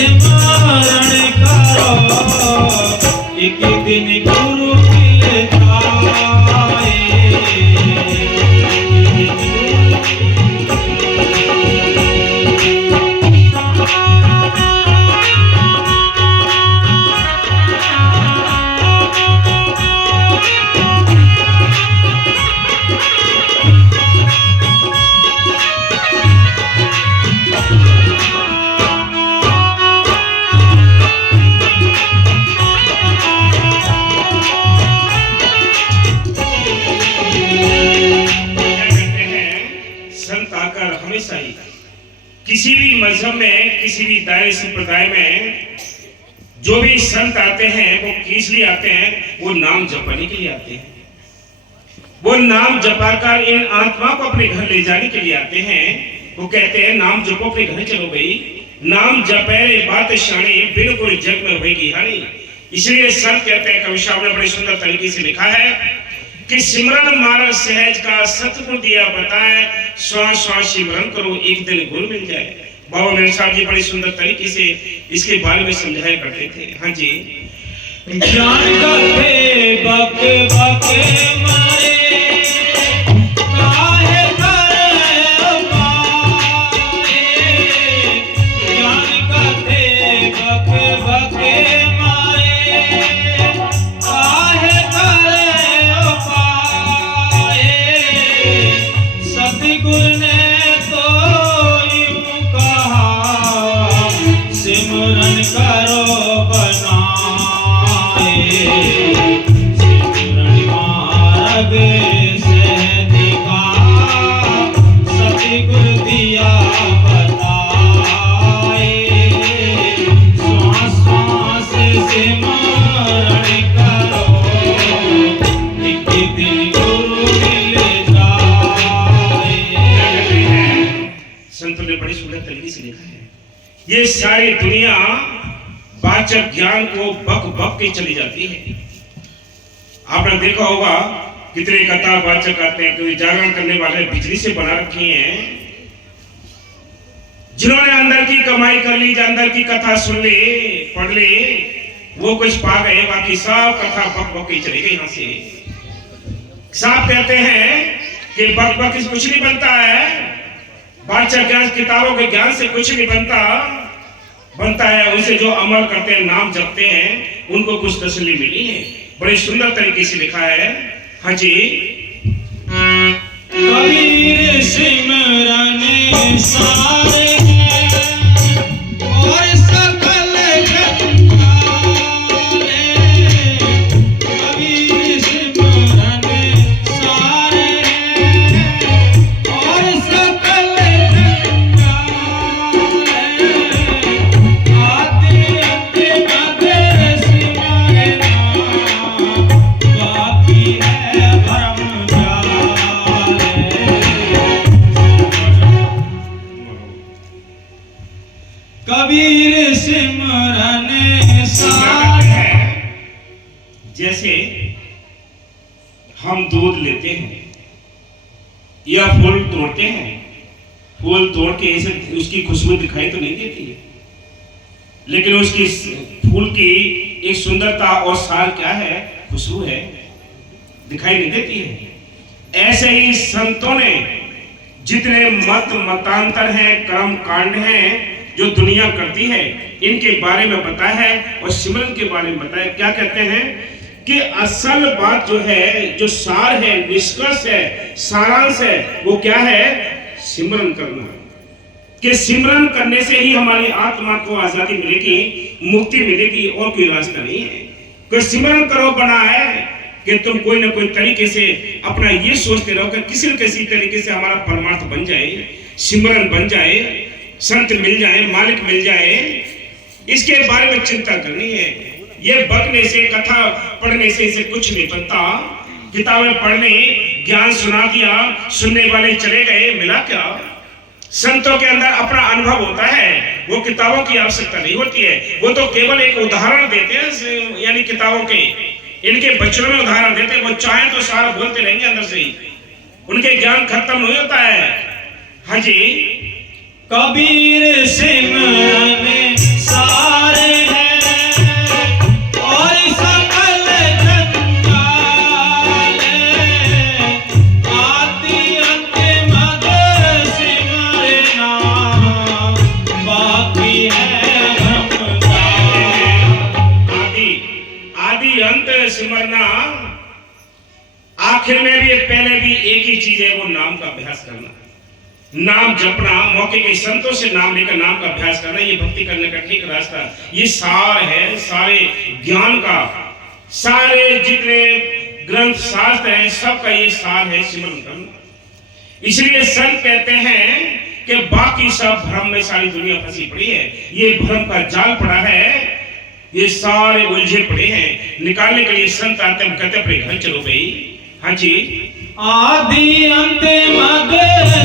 सिमरन करो, एक दिन गुरु मिल जाए। हमेशा ही किसी भी मजहब में, किसी भी दायरे संप्रदाय में जो भी संत आते हैं वो किस लिए आते हैं? वो नाम जपाने के लिए आते हैं। वो नाम जपाकर इन आत्मा को अपने घर ले जाने के लिए आते हैं। वो कहते हैं नाम जपो अपने घर चलो गई, नाम जपे बात शानी बिल्कुल जग में होगी हानि। इसलिए संत कहते हैं, कवि साहब ने बड़े सुंदर तरीके से लिखा है कि सिमरन मारा सहज का सतगुरु दिया बताए, श्वास श्वास सिमरन करो एक दिन गुरु मिल जाए। बाबा मेरे साहब जी बड़ी सुंदर तरीके से इसके बारे में समझाया करते थे। हाँ जी। ज्ञान करते बक बक मारे, काहे करे उपाय। ज्ञान करते बक बक मारे, काहे करे उपाय। सतगुरु ने तो यूं कहा, सिमरन करो बनाए। सिमरन मार्ग से दिखा, सतगुरु दिया बताए। श्वास श्वास सिमरन करो, एक दिन गुरु मिल जाए। संतों ने बड़ी सुंदर तरीके से लिखा है, ये सारी दुनिया वाचक ज्ञान को बक बक के चली जाती है। आपने देखा होगा कितने कतार वाचक आते हैं, कोई जागरण करने वाले बिजली से बना रखी हैं, जिन्होंने अंदर की कमाई कर ली, अंदर की कथा सुन ले पढ़ ले, वो कुछ पा गए, बाकी सब कथा बक बक के चले गए। यहाँ से साफ कहते हैं कि बक बक से कुछ नहीं बनता है, वाचक ज्ञान किताबों के ज्ञान से कुछ नहीं बनता है उनसे जो अमल करते हैं, नाम जपते हैं, उनको कुछ तसल्ली मिली है। बड़े सुंदर तरीके से लिखा है। हाँ जी। कबीर सिमरन सारे हैं और सकल जंजाले। कबीर सिमरन सारे हैं और सकल जंजाले। आदि अंत मध्य सिमरना, बाकी है भरम जाले। कबीर सिमरन सारे। जैसे हम दूध लेते हैं या फूल तोड़ते हैं, फूल तोड़ के ऐसे उसकी खुशबू दिखाई तो नहीं देती है, लेकिन उसकी फूल की एक सुंदरता और सार क्या है? खुशबू है, दिखाई नहीं देती है। ऐसे ही संतों ने जितने मत मतांतर हैं, कर्म कांड हैं जो दुनिया करती है, इनके बारे में बताया है और सिमरन के बारे में बताया। क्या कहते हैं कि असल बात जो है, जो सार है, निष्कर्ष है, सारांश है, वो क्या है? सिमरन करना। कि सिमरन करने से ही हमारी आत्मा को आजादी मिलेगी, मुक्ति मिलेगी, और कोई रास्ता नहीं है। कोई सिमरन करो बना है कि तुम कोई ना कोई तरीके से अपना ये सोचते रहो कि किसी न किसी तरीके से हमारा परमार्थ बन जाए, सिमरन बन जाए, संत मिल जाए, मालिक मिल जाए, इसके बारे में चिंता करनी है। ये बकने से, कथा पढ़ने से इसे कुछ नहीं बनता। किताबें पढ़ने, ज्ञान सुना दिया, सुनने वाले चले गए, मिला क्या? संतों के अंदर अपना अनुभव होता है, वो किताबों की आवश्यकता नहीं होती है। वो तो केवल एक उदाहरण देते हैं, यानी किताबों के, इनके बच्चों में उदाहरण देते हैं। वो चाहे तो सारा बोलते रहेंगे अंदर से ही, उनके ज्ञान खत्म नहीं होता है। हाँ जी। कबीर सिमरन सारे आखिर में भी पहले भी एक ही चीज है, वो नाम का अभ्यास करना, नाम जपना, मौके के संतों से नाम लेकर नाम का अभ्यास करना, ये भक्ति करने का ठीक रास्ता, ये सार है सारे ज्ञान का, सारे जितने ग्रंथ शास्त्र हैं सबका ये सार है सिमरन करना। इसलिए संत कहते हैं कि बाकी सब भ्रम में सारी दुनिया फंसी पड़ी है, ये भ्रम का जाल पड़ा है, ये सारे उलझे पड़े हैं, निकालने के लिए संत आते हैं, कहते अपने घर चलो भाई। हाँ जी, आदि अंत मध्य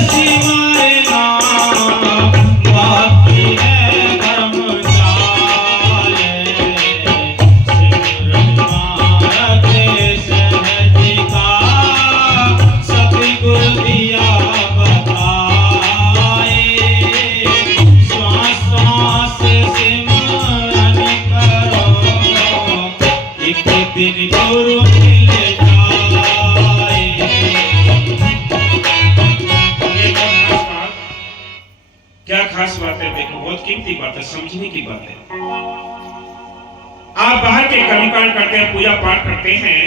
सिमरे नाम, बाकी है धर्म जाल, सिमरन मार्ग सहज का, सतगुरु दिया बताए, श्वास श्वास सिमरन करो, एक दिन गुरु मिल जाए। क्या खास बात है, देखो बहुत कीमती बात है, समझने की बात है। आप बाहर के कर्मकांड करते हैं, पूजा पाठ करते हैं,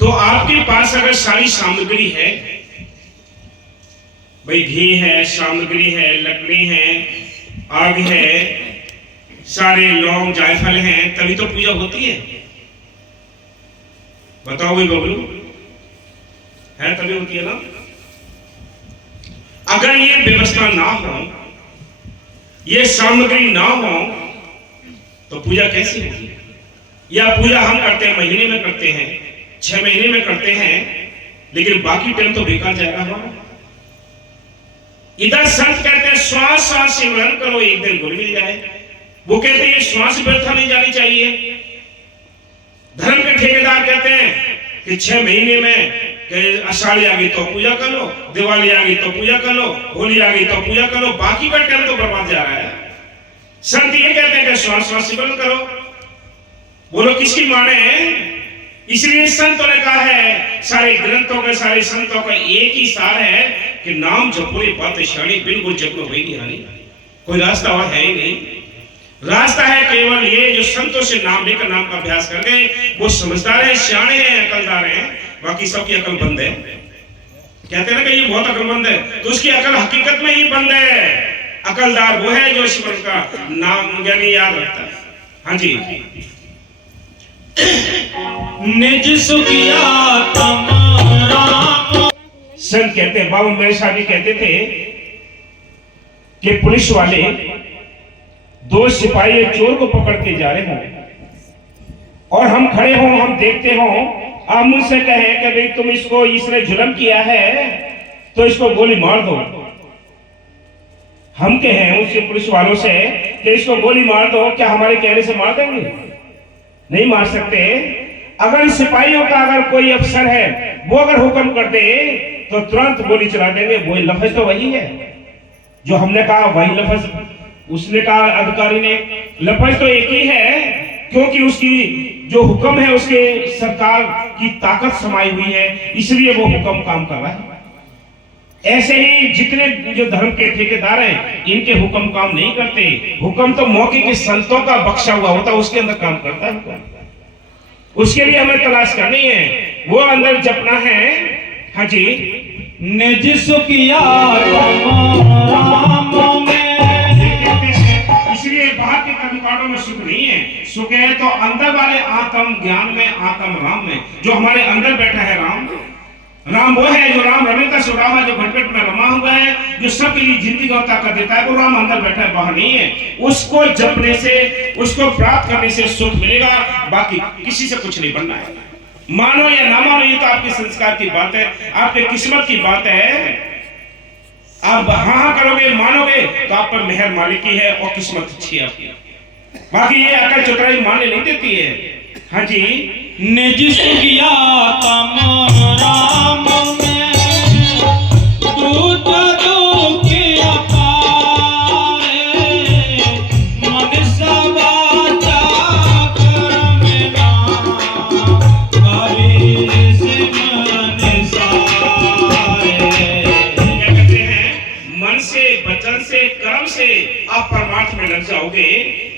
तो आपके पास अगर सारी सामग्री है, भाई घी है, सामग्री है, लकड़ी है, आग है, सारे लौंग जायफल हैं, तभी तो पूजा होती है। बताओ भाई बबलू, है तभी होती है ना। अगर ये व्यवस्था ना हो, ये सामग्री ना हो, तो पूजा कैसी होगी। या पूजा हम करते हैं, महीने में करते हैं, 6 महीने में करते हैं, लेकिन बाकी टाइम तो बेकार जाएगा हमारा। इधर संत कहते हैं श्वास श्वास सिमरन करो, एक दिन गुरु मिल जाए। वो कहते हैं ये श्वास व्यर्थ नहीं जानी चाहिए। धर्म के ठेकेदार कहते हैं कि 6 महीने में आषाढ़ी आ गई तो पूजा कर लो, दिवाली आ गई तो पूजा कर लो, होली आ गई तो पूजा कर लो, बाकी का टाइम तो बर्बाद जा रहा है। संत ये कहते हैं कि श्वास श्वास सिमरन करो। बोलो किसकी माने है? इसलिए संतों ने कहा है, सारे ग्रंथों का, सारे संतों का एक ही सार है कि नाम जपो बात शानी, बिल्कुल जप लो भाई नहीं, कोई रास्ता और है ही नहीं। रास्ता है केवल ये, जो संतों से नाम लेकर नाम का अभ्यास कर गए, वो समझदार है, सियाणे हैं, अकलदार हैं, बाकी सबकी अकल बंद है। कहते हैं ना कि ये बहुत अकलमंद है, तो उसकी अकल हकीकत में ही बंद है। अकलदार वो है जो ईश्वर का नाम यानी याद रखता है। हाँ जी, निज सुखिया तम राम। संत कहते हैं, बाबू मेरे साहब कहते थे कि पुलिस वाले 2 सिपाही चोर को पकड़ के जा रहे हों और हम खड़े हों, हम देखते हों, आप मुझसे कहे कि भाई तुम इसने जुल्म किया है तो इसको गोली मार दो। हम कहें उससे पुलिस वालों से कि इसको गोली मार दो, क्या हमारे कहने से मार देंगे? नहीं मार सकते। अगर सिपाहियों का अगर कोई अफसर है, वो अगर हुक्म कर दे तो तुरंत गोली चला देंगे। वही लफ्ज तो वही है जो हमने कहा, वही लफ्ज उसने कहा, अधिकारी ने। लफ्ज तो एक ही है, क्योंकि उसकी जो हुक्म है उसके सरकार की ताकत समाई हुई है, इसलिए वो हुक्म काम कर रहा है। ऐसे ही जितने जो धर्म के ठेकेदार हैं, इनके हुक्म काम नहीं करते। हुक्म तो मौके के संतों का बख्शा हुआ होता है, उसके अंदर काम करता है। उसके लिए हमें तलाश करनी है, वो अंदर जपना है। हाँ जी, निज सुखिया राम में। इसलिए बाहर के कर्मकांडों में सुख नहीं है, सुख है तो अंदर वाले आत्म ज्ञान में, आत्म राम में। जो हमारे अंदर बैठा है राम, राम वो है जो राम रमेता सो राम है, जो घटघट में रमा हुआ है, जो सबके लिए जिंदगी और ताकत देता है, वो राम अंदर बैठा है, बाहर नहीं है। उसको जपने से, उसको प्राप्त करने से सुख मिलेगा, बाकी किसी से कुछ नहीं बनना है। मानो या ना मानो, ये तो आपके संस्कार की बात है, आपके किस्मत की बात है। आप हाँ करोगे, मानोगे तो आप पर मेहर मालिक की है और किस्मत अच्छी है आपकी। बाकी ये अकल चतुराई मानने नहीं देती है। हाँ जी, निज सुखिया तम राम में, दूत दुखिया पाए, मन सवाचा कर्म नाम, कबीर सिमरन साए। क्या कहते हैं? मन से, वचन से, कर्म से आप परमार्थ में लग जाओगे,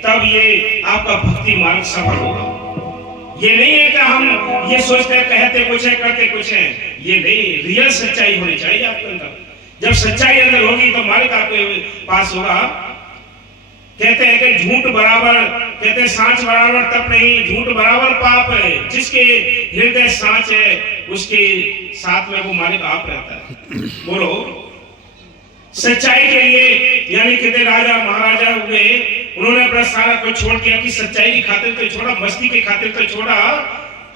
तब ये आपका भक्ति मार्ग सफल होगा। ये नहीं है कि हम ये सोचते हैं, कहते कुछ है करते कुछ है, ये नहीं। रियल सच्चाई होनी चाहिए आपके अंदर। जब सच्चाई अंदर होगी तो मालिक आपके पास होगा। कहते हैं कि झूठ बराबर, कहते हैं सांच बराबर तप नहीं, झूठ बराबर पाप है। जिसके हृदय सांच है उसके साथ में वो मालिक आप रहता है। बोलो, सच्चाई के लिए यानी कितने राजा महाराजा हुए, उन्होंने अपना सारा कुछ छोड़ दिया कि सच्चाई की खातिर तो छोड़ा, मस्ती की खातिर तो छोड़ा।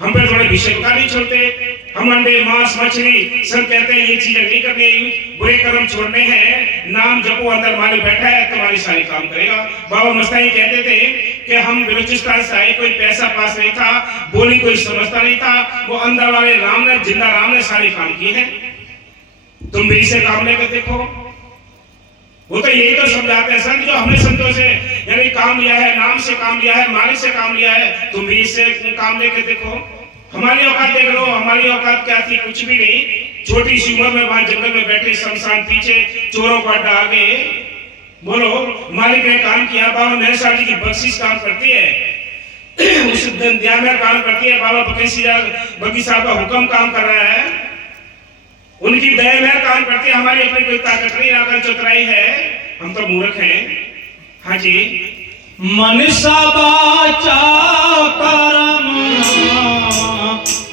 हम पे थोड़े विषय का नहीं छोड़ते। हम अंडे मांस मछली सब कहते हैं ये चीजें नहीं करनी, बुरे कर्म छोड़ने हैं। नाम जपो, अंदर मालिक बैठा है तुम्हारी सारी काम करेगा। बाबा मस्तानी कहते थे कि हम बलूचिस्तान से आए, कोई पैसा पास नहीं था, बोली कोई समझता नहीं था, वो अंदर वाले राम ने, जिंदा राम ने सारे काम किए हैं। तुम भी इसे काम लेकर देखो। वो तो यही तो समझाते हैं संत, जो हमने संतों से यानी काम लिया है, नाम से काम लिया है, मालिक से काम लिया है, तुम भी इससे काम लेके देखो। हमारी औकात देख लो, हमारी औकात क्या थी? कुछ भी नहीं। छोटी सी उम्र में वहां जंगल में बैठे, शमशान पीछे, चोरों का अड्डा आगे। बोलो, मालिक ने काम किया। बाबा नहसार जी की बख्शिश काम करती है, उस दया में काम करती है। बाबा बकी साहब का हुक्म काम कर रहा है, उनकी दया में काम करती है। हमारी अपनी कोई ताकत नहीं, आकर चतुराई है, हम तो मूर्ख हैं। हाँ जी, मनसा बाचा करम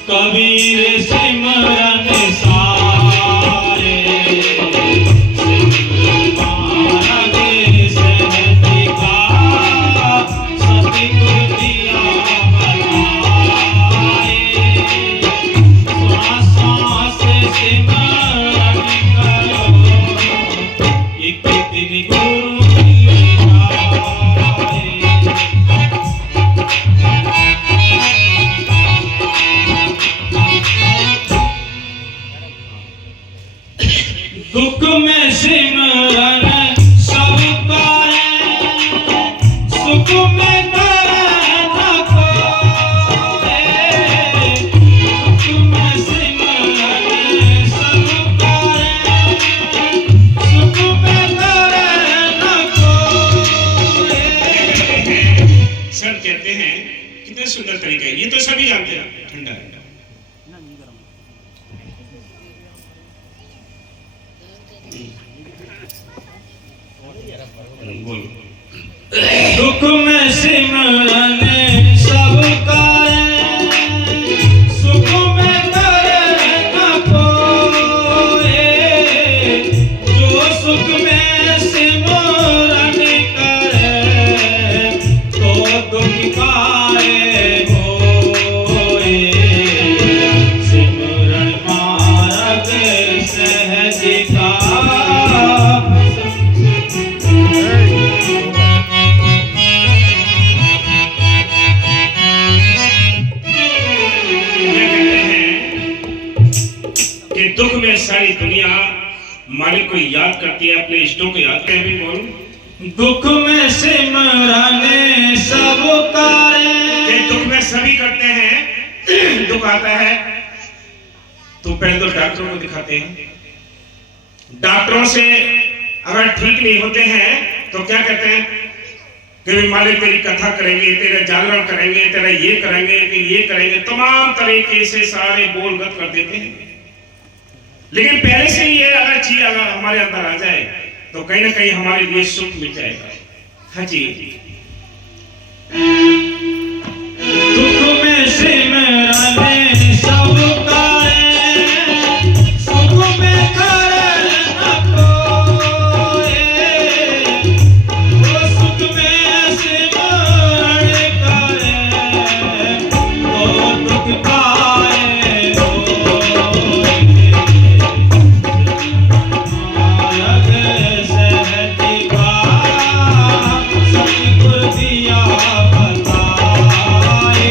कबीर सिमरन सारे, मार्ग सहति का सतगुरु दिया बताए। श्वास श्वास सिमरन करो, एक दिन गुरु मिल जाए। दुख में सिमरन सब करे, सुख में करे न कोई। दुख में सिमरन सब करे, सुख में करे न कोई। सर कहते हैं कितने सुंदर तरीका है, ये तो सभी जानते हैं। ठंडा है बोलो। दुख में सिमरन सब करे, सुख में करे न कोई। जो सुख में सिमरन करे, तो दुख काहे होए। सिमरन मार्ग सहज का, दुख में सारी दुनिया मालिक को याद करती है, अपने इष्टों को याद करती है। बोल, दुख में सिमरन सब करे। दुख में सभी करते हैं। दुख आता है तो पहले तो डॉक्टरों को दिखाते हैं। डॉक्टरों से अगर ठीक नहीं होते हैं तो क्या कहते हैं कि मालिक तेरी कथा करेंगे, तेरा जागरण करेंगे, तेरा ये करेंगे कि ये करेंगे, तमाम तरीके से सारे बोलगत कर देते हैं। लेकिन पहले से ये अगर चीज अगर हमारे अंदर आ जाए तो कहीं ना कहीं हमारे लिए सुख मिल जाएगा। हाँ जी, दुख में सिमरन सब करे, सुख में करे न कोई। वो सुख में सिमरन करे, तो दुख काहे होए। मार्ग सहति का सतगुरु दिया बताए।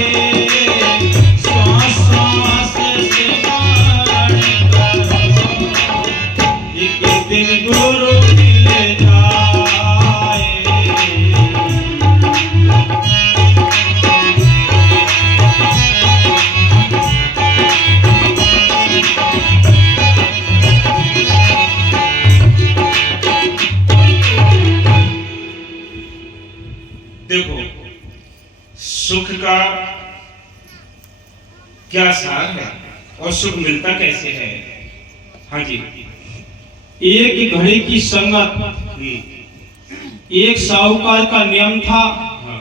श्वास श्वास सिमरन करो, एक दिन गुरु मिल जाए। देखो सुख का क्या सार है और सुख मिलता कैसे है? हाँ जी। एक घड़ी की संगत। एक साहूकार का नियम था हाँ।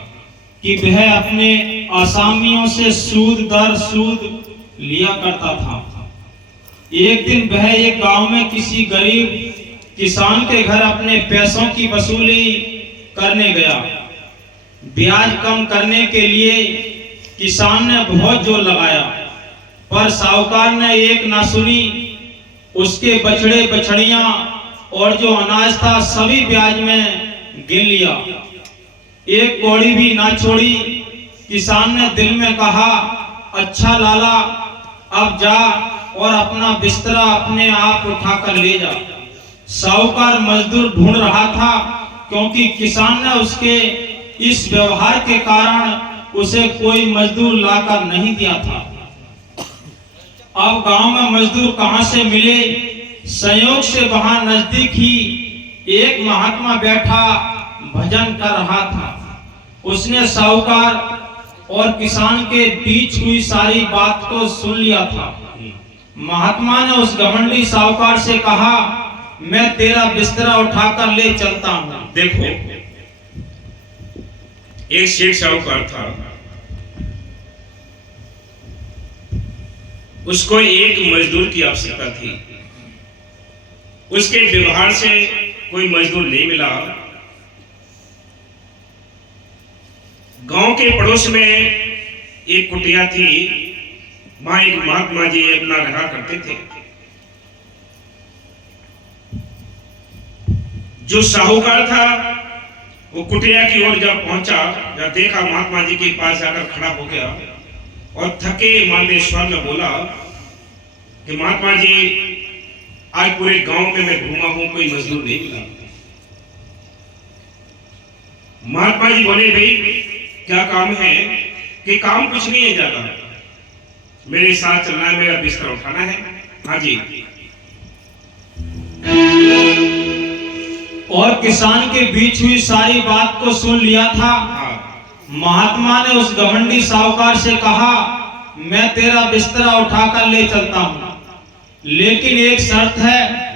कि वह अपने आसामियों से सूद दर सूद लिया करता था। एक दिन वह एक गांव में किसी गरीब किसान के घर अपने पैसों की वसूली करने गया। ब्याज कम करने के लिए किसान ने बहुत जोर लगाया, पर साहूकार ने एक ना सुनी। उसके बछड़े बछड़ियां और जो अनाज था सभी ब्याज में गिन लिया, एक कौड़ी भी ना छोड़ी। किसान ने दिल में कहा, अच्छा लाला, अब जा और अपना बिस्तरा अपने आप उठाकर ले जा। साहूकार मजदूर ढूंढ रहा था, क्योंकि किसान ने उसके इस व्यवहार के कारण उसे कोई मजदूर लाकर नहीं दिया था। अब गांव में मजदूर कहां से मिले? संयोग से वहां नजदीक ही एक महात्मा बैठा भजन कर रहा था। उसने साहूकार और किसान के बीच हुई सारी बात को सुन लिया था। महात्मा ने उस घमंडी साहूकार से कहा, मैं तेरा बिस्तरा उठाकर ले चलता हूं। देखो, एक शेख साहूकार था, उसको एक मजदूर की आवश्यकता थी। उसके व्यवहार से कोई मजदूर नहीं मिला। गांव के पड़ोस में एक कुटिया थी, वहां एक महात्मा जी अपना रहा करते थे। जो साहूकार था वो कुटिया की ओर जब पहुंचा, जब देखा महात्मा जी के पास जाकर खड़ा हो गया और थके मांदे स्वर में बोला कि महात्मा जी, आज पूरे गांव में मैं घूमा हूं, कोई मजदूर नहीं मिला। महात्मा जी बोले, भाई क्या काम है? कि काम कुछ नहीं है ज्यादा, मेरे साथ चलना है, मेरा बिस्तर उठाना है। हाँ जी। और किसान के बीच हुई सारी बात को सुन लिया था। महात्मा ने उस घमंडी साहूकार से कहा, मैं तेरा बिस्तरा उठाकर ले चलता हूं, लेकिन एक शर्त है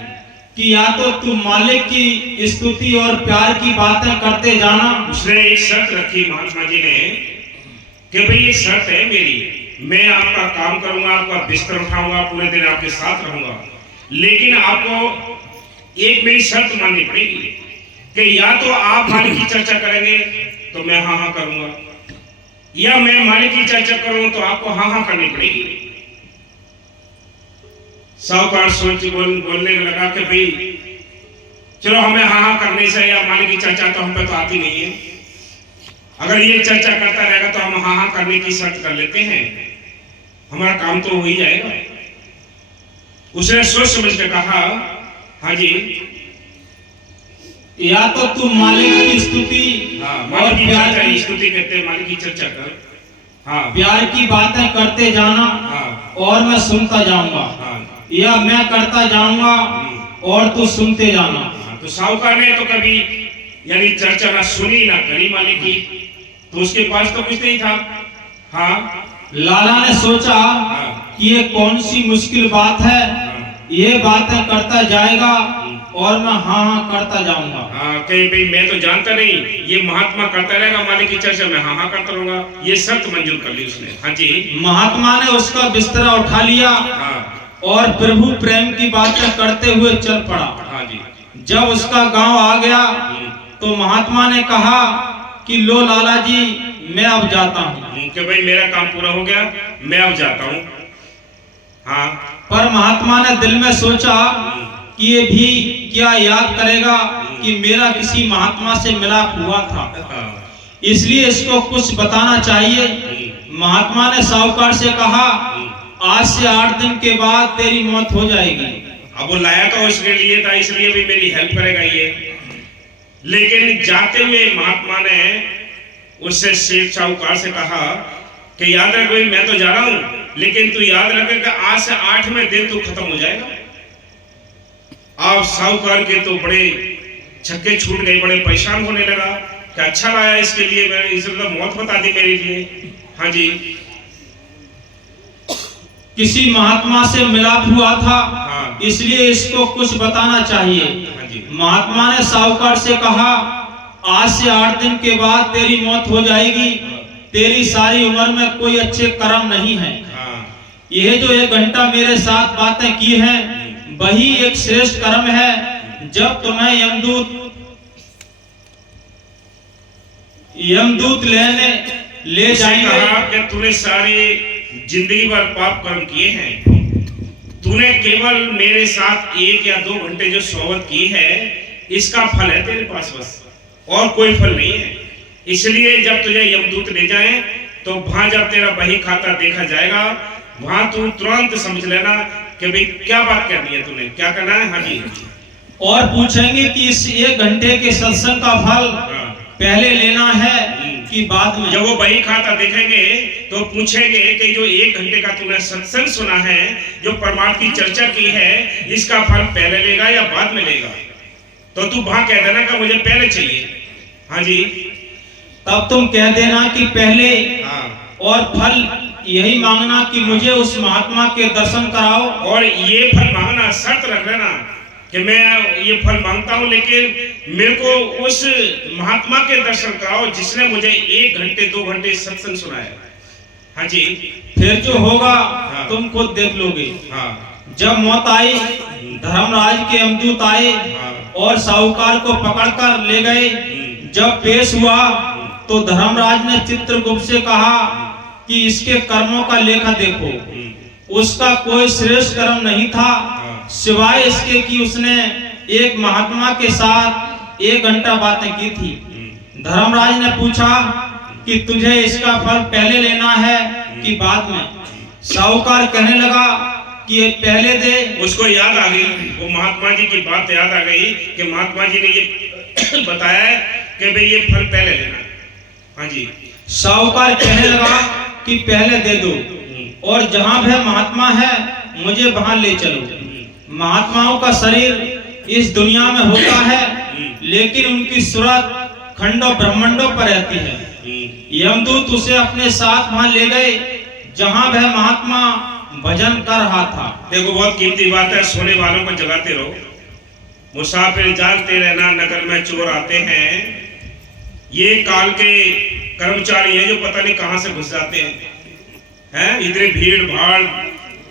कि या तो तू मालिक की स्तुति और प्यार की बातें करते जाना। उसने एक शर्त रखी महात्मा जी ने कि भाई ये शर्त है मेरी, मैं आपका काम करूंगा, आपका बिस्तर उठाऊंगा, पूरे दिन आपके साथ रहूंगा, लेकिन आपको एक मेरी शर्त माननी पड़ेगी कि या तो आप मालिक की चर्चा करेंगे तो मैं हाँ हाँ करूंगा, या मैं मालिक की चर्चा करूं तो आपको हाँ हाँ करनी पड़ेगी। साहूकार सोच बोलने लगा कि भाई चलो, हमें हाँ हाँ करने से या मालिक की चर्चा तो हम पे तो आती नहीं है, अगर ये चर्चा करता रहेगा तो हम हाँ हाँ करने की शर्त कर लेते हैं, हमारा काम तो हो ही जाएगा। उसने सोच समझ के कहा, हाँ जी, या तो तुम मालिक की स्तुति और प्यार की स्तुति करते हैं, मालिक की चर्चा कर, हाँ, प्यार की बातें करते जाना, हाँ, और मैं सुनता जाऊंगा, हाँ, या मैं करता जाऊंगा और तू सुनते जाना। हाँ, तो साहूकार ने तो कभी यानी चर्चा ना सुनी ना करी मालिक की, तो उसके पास तो कुछ नहीं था। हाँ, लाला ने सोचा कि ये कौन सी मुश्किल बात है, ये बातें करता जाएगा और मैं हाँ हाँ करता जाऊंगा। हाँ, कहीं भाई मैं तो जानता नहीं, ये महात्मा करता रहेगा मालिक की चर्चा, मैं हाँ हाँ करता रहूंगा, ये शर्त मंजूर कर ली उसने। हाँ जी। महात्मा ने उसका बिस्तरा उठा लिया, हाँ, और प्रभु प्रेम की बातें करते हुए चल पड़ा। हाँ जी। जब उसका गांव आ गया तो महात्मा ने कहा कि लो लाला जी, मैं अब जाता हूँ। कि भाई मेरा काम पूरा हो गया, मैं अब जाता हूँ। हाँ, पर महात्मा ने दिल में सोचा कि ये भी क्या याद करेगा कि मेरा किसी महात्मा से मिलाप हुआ था, इसलिए इसको कुछ बताना चाहिए। महात्मा ने साहूकार से कहा, आज से 8 दिन के बाद तेरी मौत हो जाएगी। अब वो लाया तो इसके लिए था, इसलिए भी मेरी हेल्प करेगा ये। लेकिन जाते हुए महात्मा ने उससे शेख साहूकार से कहा कि याद रख भाई, मैं तो जा रहा हूं, लेकिन तू याद रख कि आज से 8वें दिन तू खत्म हो जाएगा। आप साहूकार के तो बड़े छक्के छूट गए, बड़े परेशान होने लगा कि अच्छा लाया इसके लिए, मैंने इसने तो मौत बता दी मेरे लिए। हाँ जी। किसी महात्मा से मिलाप हुआ था, हाँ। इसलिए इसको कुछ बताना चाहिए। हाँ जी। महात्मा ने साहूकार से कहा, आज से 8 दिन के बाद तेरी मौत हो जाएगी। तेरी सारी उम्र में कोई अच्छे कर्म नहीं है। हाँ। यह जो 1 घंटा मेरे साथ बातें की हैं, वही एक श्रेष्ठ कर्म है। जब तुम्हें यमदूत ले जाएंगे। कहा कि तूने सारी जिंदगी भर पाप कर्म किए हैं, तूने केवल मेरे साथ 1 या 2 घंटे जो सोबत की है, इसका फल है तेरे पास, बस और कोई फल नहीं है। इसलिए जब तुझे यमदूत ले जाए तो वहां जब तेरा बही खाता देखा जाएगा, वहां तू तुरंत समझ लेना कि भाई क्या बात करनी है, तूने क्या करना है। हाँ जी। और पूछेंगे कि इस 1 घंटे के सत्संग का फल पहले लेना है कि बाद में। जब वो बही खाता देखेंगे तो पूछेंगे कि जो 1 घंटे का तूने सत्संग सुना है, जो परमार्थ की चर्चा की है, इसका फल पहले लेगा या बाद में लेगा। तो तू वहां कह देना कि मुझे पहले चाहिए। हाँ जी। तब तुम कह देना कि पहले। हाँ। और फल यही मांगना कि मुझे उस महात्मा के दर्शन कराओ। और ये फल मांगना, शर्त रख लेना कि मैं ये फल मांगता हूं, लेकिन मेरे को उस महात्मा के दर्शन कराओ जिसने मुझे 1 घंटे 2 घंटे सत्संग सुनाया। हाँ जी। फिर जो होगा हाँ। तुम खुद देख लोगे। हाँ। जब मौत आई, धर्मराज के यमदूत आए और साहूकार को पकड़कर ले गए। जब पेश हुआ तो धर्मराज ने चित्रगुप्त से कहा कि इसके कर्मों का लेखा देखो। उसका कोई श्रेष्ठ कर्म नहीं था, सिवाय इसके कि उसने एक महात्मा के साथ 1 घंटा बातें की थी। धर्मराज ने पूछा कि तुझे इसका फल पहले लेना है कि बाद में। साहूकार कहने लगा कि ये पहले दे। उसको याद आ गई, वो महात्मा जी की बात याद आ गई कि महात्मा जी ने ये बताया कि भाई ये फल पहले लेना है। हाँ जी। साहूकार कहने लगा कि पहले दे दो, और जहां वह महात्मा है मुझे वहां ले चलो। महात्माओं का शरीर इस दुनिया में होता है, लेकिन उनकी सूरत खंडों ब्रह्मांडों पर रहती है। यमदूत उसे अपने साथ वहां ले गए जहां वह महात्मा भजन कर रहा था। देखो बहुत कीमती बात है, सोने वालों को जगाते रहो, मुसाफिर जागते रहना, नगर में चोर आते हैं। ये काल के कर्मचारी हैं जो पता नहीं कहां से घुस जाते हैं। इतनी भीड़ भाड़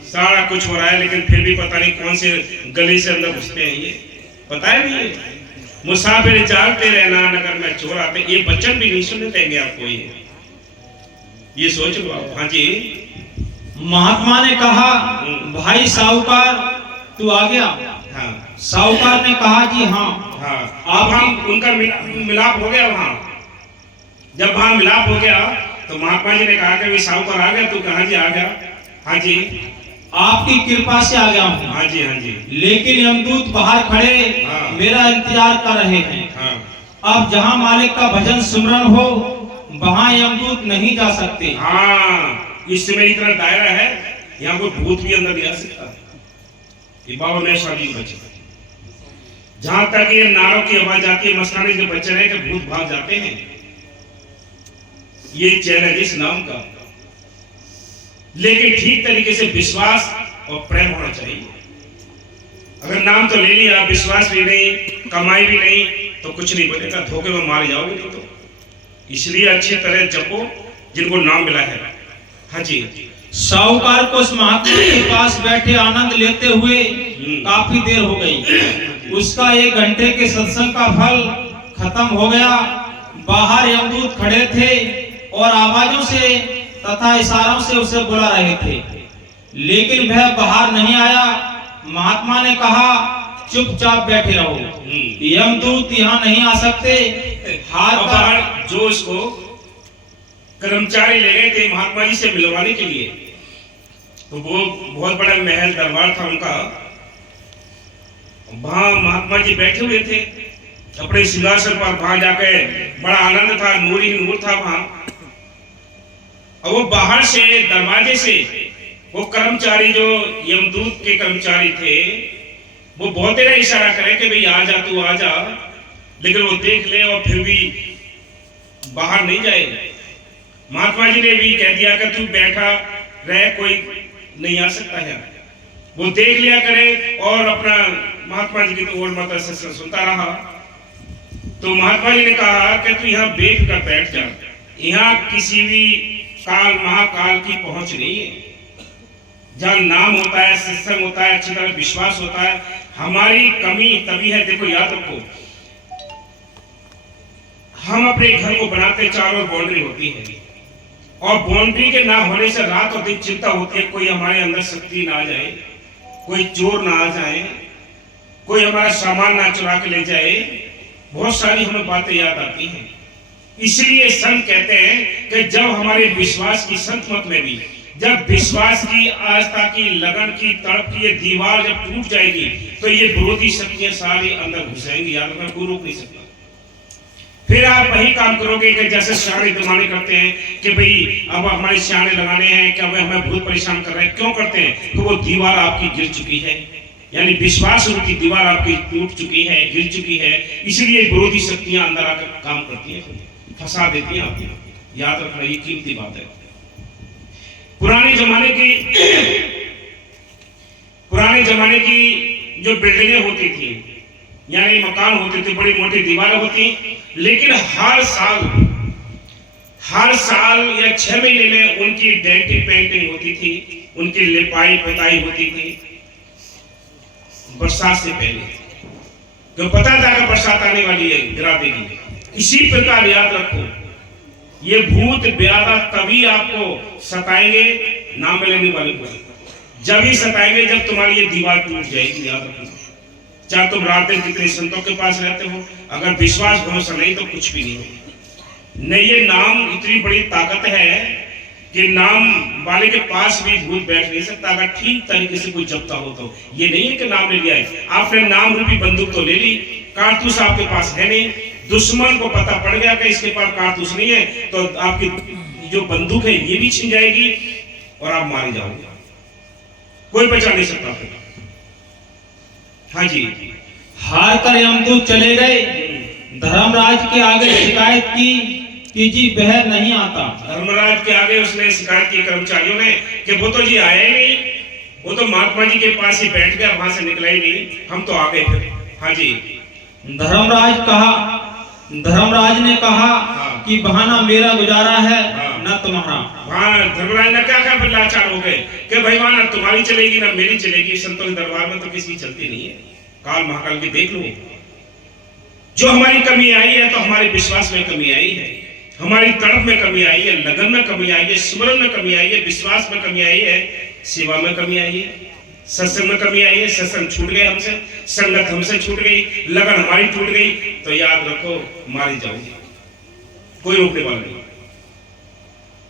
सारा कुछ हो रहा है, लेकिन फिर भी पता नहीं कौन से गली से अंदर घुसते हैं, ये पता है नहीं। मुसाफिर जागते रहना, नगर में चोर आते हैं। ये बच्चन भी नहीं सुनने देंगे आपको, ये सोच लो आप। हाँ जी। महात्मा ने कहा, भाई साहूकार तू आ गया। हाँ। साहूकार ने कहा जी हाँ। हाँ। आप उनका मिलाप हो गया वहां। जब वहां मिलाप हो गया तो महात्मा जी ने कहा कि साहूकार आ गया, तू कहाँ जी आ गया। हाँ जी। आपकी कृपा से आ गया हूँ। हाँ जी। हाँ जी। लेकिन यमदूत बाहर खड़े मेरा इंतजार कर रहे हैं। हाँ। अब जहाँ मालिक का भजन सिमरन हो वहाँ यमदूत नहीं जा सकते। हाँ, इस समय इतना दायरा है, यहाँ कोई भूत भी अंदर नहीं आ सकता। ये बाबा में शादी के बच्चे, जहां तक ये नारों की आवाज आती है, मस्तानी के बच्चे रहे कि भूत भाग जाते हैं। ये चैलेंज इस नाम का, लेकिन ठीक तरीके से विश्वास और प्रेम होना चाहिए। अगर नाम तो ले लिया, विश्वास भी नहीं, कमाई भी नहीं, तो कुछ नहीं बनेगा, धोखे में मार जाओगे नहीं तो। इसलिए अच्छी तरह जपो जिनको नाम मिला है। हाँ जी। साहूकार को उस महात्मा के पास बैठे आनंद लेते हुए काफी देर हो गई। उसका 1 घंटे के सत्संग का फल खत्म हो गया। बाहर यमदूत खड़े थे और आवाजों से तथा इशारों से उसे बुला रहे थे, लेकिन वह बाहर नहीं आया। महात्मा ने कहा, चुपचाप बैठे रहो, यमदूत यहाँ नहीं आ सकते। हाथ बाहर जो इसको कर्मचारी ले गए थे महात्मा जी से मिलवाने के लिए, तो वो बहुत बड़ा महल दरबार था उनका। वहां महात्मा जी बैठे हुए थे अपने सिंहासन पर। वहां जाके बड़ा आनंद था, नूर ही नूर था वहां। और वो बाहर से दरवाजे से वो कर्मचारी जो यमदूत के कर्मचारी थे, वो बहुत देर इशारा करे कि भाई आ जा, तू आ जा, लेकिन वो देख ले और फिर भी बाहर नहीं जाए। महात्मा जी ने भी कह दिया कि तू बैठा रह, कोई नहीं आ सकता है। वो देख लिया करे और अपना महात्मा जी की तो और माता सत्संग सुनता रहा। तो महात्मा जी ने कहा कि तू यहाँ बैठ कर बैठ जा, यहाँ किसी भी काल महाकाल की पहुंच नहीं है। जहाँ नाम होता है, सत्संग होता है, अच्छी तरह विश्वास होता है। हमारी कमी तभी है, देखो याद रखो, हम अपने घर को बनाते चारों बाउंड्री होती है, और बाउंड्री के ना होने से रात और दिन चिंता होती है कोई हमारे अंदर शक्ति ना आ जाए, कोई चोर ना आ जाए, कोई हमारा सामान ना चुरा के ले जाए। बहुत सारी हमें बातें याद आती हैं। इसलिए संत कहते हैं कि जब हमारे विश्वास की संत मत में भी, जब विश्वास की, आस्था की, लगन की, तड़प की ये दीवार जब टूट जाएगी तो ये विरोधी शक्तियां सारी अंदर घुस जाएंगी। याद रखना, कोई रोक नहीं सकता। फिर आप वही काम करोगे कि जैसे सियाने जमाने करते हैं कि भाई अब हमारे सियाने लगाने हैं, क्या हमें बहुत परेशान कर रहे हैं। क्यों करते हैं? तो वो दीवार आपकी गिर चुकी है, यानी विश्वास की दीवार आपकी टूट चुकी है, गिर चुकी है। इसलिए विरोधी शक्तियां अंदर आकर काम करती हैं, फंसा देती हैं आपको। याद रखना, ये कीमती बात है। पुराने जमाने की जो बिल्डिंगें होती थी, यानी मकान होते थे, बड़ी मोटी दीवारें होती, लेकिन हर साल या 6 महीने में उनकी डेंटिंग पेंटिंग होती थी, उनकी लिपाई पुताई होती थी बरसात से पहले। तो पता था कि बरसात आने वाली है, गिरा देगी। इसी प्रकार याद रखो, ये भूत ब्यादा तभी आपको सताएंगे, नाम लेने वाले को जब ही सताएंगे जब तुम्हारी ये दीवार टूट जाएगी। याद रखना, चाहे तुम रात दिन कितने संतों के पास रहते हो, अगर विश्वास भरोसा नहीं तो कुछ भी नहीं। ये नाम इतनी बड़ी ताकत है कि नाम वाले के पास भी भूत बैठ नहीं सकता, अगर ठीक तरीके से कोई जपता हो तो। ये नहीं है कि नाम ले लिया है आपने, नाम रूपी बंदूक तो ले ली, कारतूस आपके पास है नहीं। दुश्मन को पता पड़ गया कि इसके पास कारतूस नहीं है, तो आपकी जो बंदूक है ये भी छिन जाएगी और आप मारे जाओगे, कोई बचा नहीं सकता फिर। हाँ जी, हार कर यमदूत चले गए, धर्मराज के आगे शिकायत की कि जी वह नहीं आता। धर्मराज के आगे उसने शिकायत की कर्मचारियों ने कि वो तो जी आया ही नहीं, वो तो महात्मा जी के पास ही बैठ गया, वहां से निकला ही नहीं, हम तो आ गए फिर। हाँ जी, धर्मराज ने कहा हाँ। कि बहाना मेरा गुजारा है, हाँ। न तुम्हारा। वहाँ धर्मराज ने क्या कहा, फिर लाचार हो गए कि भाई वहां ना तुम्हारी चलेगी ना मेरी चलेगी, संतों के दरबार में तो किसी की चलती नहीं है। काल महाकाल की देख लो, जो हमारी कमी आई है तो हमारे विश्वास में कमी आई है, हमारी तड़प में कमी आई है, लगन में कमी आई है, स्मरण में कमी आई है, विश्वास में कमी आई है, सेवा में कमी आई है, सत्संग में कमी आई है। सत्संग छूट गए हमसे, संगत हमसे छूट गई, लगन हमारी टूट गई, तो याद रखो मारी जाओगे, कोई रोकने वाला नहीं।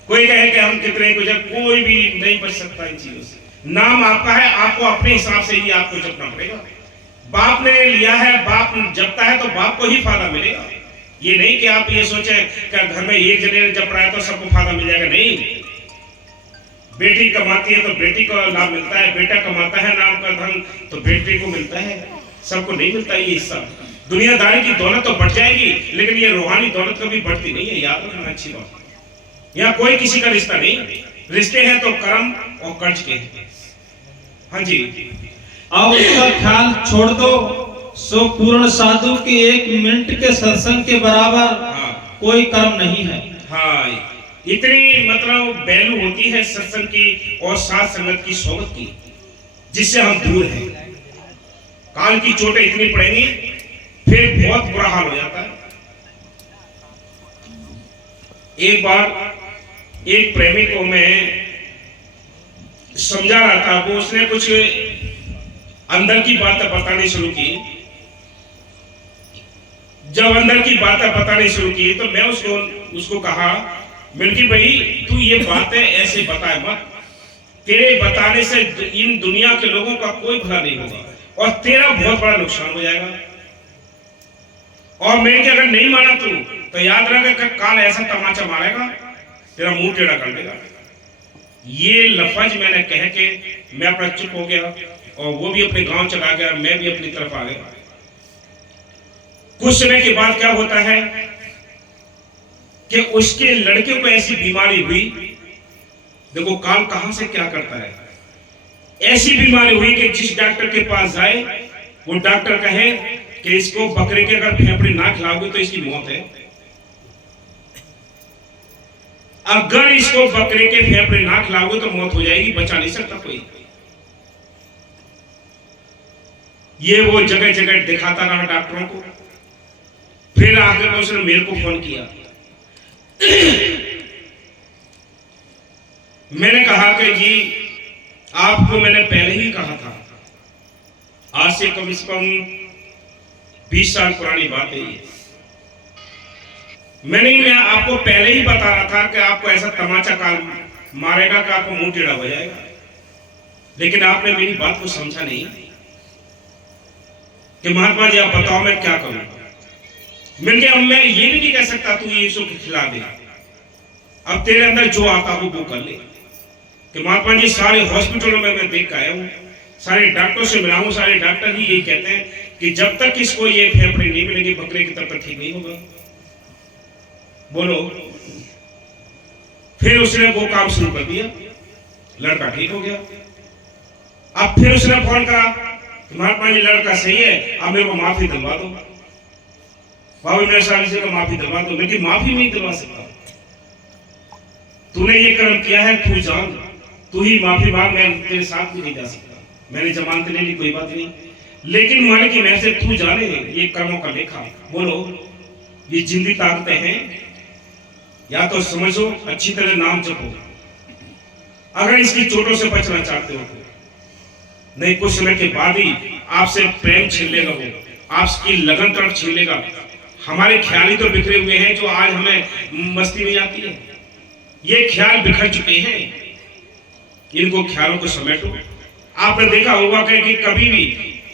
कोई कहे कि हम कितने गुजर, कोई भी नहीं बच सकता इन चीजों से। नाम आपका है, आपको अपने हिसाब से ही आपको जपना पड़ेगा। बाप ने लिया है, बाप जपता है तो बाप को ही फायदा मिलेगा। ये नहीं कि आप ये सोचें कि घर में एक जने जप रहा है तो सबको फायदा मिल जाएगा, नहीं। बेटी कमाती है तो बेटी को लाभ मिलता है, बेटा कमाता है नाम का धन तो बेटी को मिलता है, सबको नहीं मिलता ये हिस्सा। दुनियादारी की दौलत तो बढ़ जाएगी, लेकिन ये रूहानी दौलत कभी बढ़ती नहीं है, याद रखना अच्छी बात। यहाँ कोई किसी का रिश्ता नहीं, रिश्ते हैं तो कर्म और कर्ज के। हाँ जी, अब उसका ख्याल छोड़ दो, सो पूर्ण साधु के 1 मिनट के सत्संग के बराबर हाँ। कोई कर्म नहीं है। हाँ, इतनी मतलब वैल्यू होती है सत्संग की और साथ संगत की, सोबत की, जिससे हम दूर हैं। काल की चोटें इतनी पड़ेंगी फिर बहुत बुरा हाल हो जाता है। एक बार एक प्रेमी को मैं समझा रहा था, वो उसने कुछ अंदर की बातें बतानी शुरू की। जब अंदर की बातें बतानी शुरू की तो मैं उसको कहा, मिल्की भाई तू ये बातें ऐसे बताए मत, तेरे बताने से इन दुनिया के लोगों का कोई भला नहीं होगा और तेरा बहुत बड़ा नुकसान हो जाएगा। और मैं अगर नहीं माना तू तो याद रखेगा काल ऐसा तमाचा मारेगा, तेरा मुंह टेढ़ा कर देगा। ये लफज मैंने कह के मैं अपना चुप हो गया और वो भी अपने गांव चला गया, मैं भी अपनी तरफ आ गया। कुछ समय के बाद क्या होता है कि उसके लड़के को ऐसी बीमारी हुई। देखो काल कहां से क्या करता है। ऐसी बीमारी हुई कि जिस डॉक्टर के पास जाए वो डॉक्टर कहे कि इसको बकरे के अगर फेफड़े ना खिलाओगे तो इसकी मौत है। अगर इसको बकरे के फेफड़े ना खिलाओगे तो मौत हो जाएगी, बचा नहीं सकता कोई। ये वो जगह जगह दिखाता रहा डॉक्टरों को। फिर आखिर में उसने मेरे को फोन किया। मैंने कहा कि जी आपको मैंने पहले ही कहा था, आज से कम से कम 20 साल पुरानी बात है ये। मैं आपको पहले ही बता रहा था कि आपको ऐसा तमाचा काल मारेगा कि आपको मुंह टेढ़ा हो जाएगा, लेकिन आपने मेरी बात को समझा नहीं कि महात्मा जी आप बताओ मैं क्या करूं। मैंने अब मैं ये भी नहीं कह सकता तू ये सो खिला दे, अब तेरे अंदर जो आता हो वो कर ले। कि महात्मा जी सारे हॉस्पिटलों में मैं देख के आया हूं, सारे डॉक्टरों से मिला हूं, सारे डॉक्टर ही यही कहते हैं कि जब तक इसको ये फेफड़े नहीं मिलेंगे बकरे की तरफ ठीक नहीं होगा। बोलो। फिर उसने वो काम शुरू कर दिया, लड़का ठीक हो गया। अब फिर उसने फोन करा, महात्मा जी लड़का सही है, अब मेरे को माफी दिलवा दो। बाबू मेरे साल से माफी दिलवा दो। लेकिन माफी नहीं दिलवा सकता, तूने ये कर्म किया है, तू जान, तू ही माफी मांग, मैं तेरे साथ भी नहीं जा सकता। मैंने जमानत ले ली, कोई बात नहीं, लेकिन मान की मैं से तू जाने ये कर्मों का लेखा। बोलो, ये जिंदी ताकतें हैं, या तो समझो, अच्छी तरह नाम जपो अगर इसकी चोटों से बचना चाहते हो। नहीं कुछ समय के बाद ही आपसे प्रेम छीन लेगा, वो आपकी लगन तक छीन लेगा। हमारे ख्याल ही तो बिखरे हुए हैं जो आज हमें मस्ती नहीं आती है। ये ख्याल बिखर चुके हैं, इनको ख्यालों को समेटो। आपने देखा होगा कि कभी भी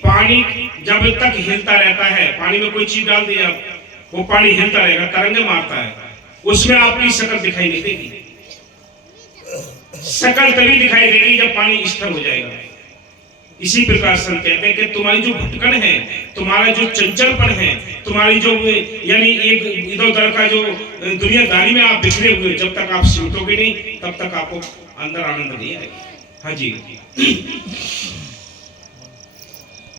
पानी जब तक हिलता रहता है, पानी में कोई चीज डाल दिया वो पानी हिलता रहेगा, तरंगे मारता है, उसमें आपकी शक्ल दिखाई नहीं देगी। शक्ल तभी दिखाई देगी जब पानी स्थिर हो जाएगा। इसी प्रकार संत कहते हैं कि तुम्हारी जो भटकन है, तुम्हारा जो चंचलपन है, तुम्हारी जो यानी एक इधर उधर का जो दुनियादारी में आप बिखरे हुए, जब तक आप सिमटोगे नहीं तब तक आपको अंदर आनंद नहीं आएगा। हाँ जी।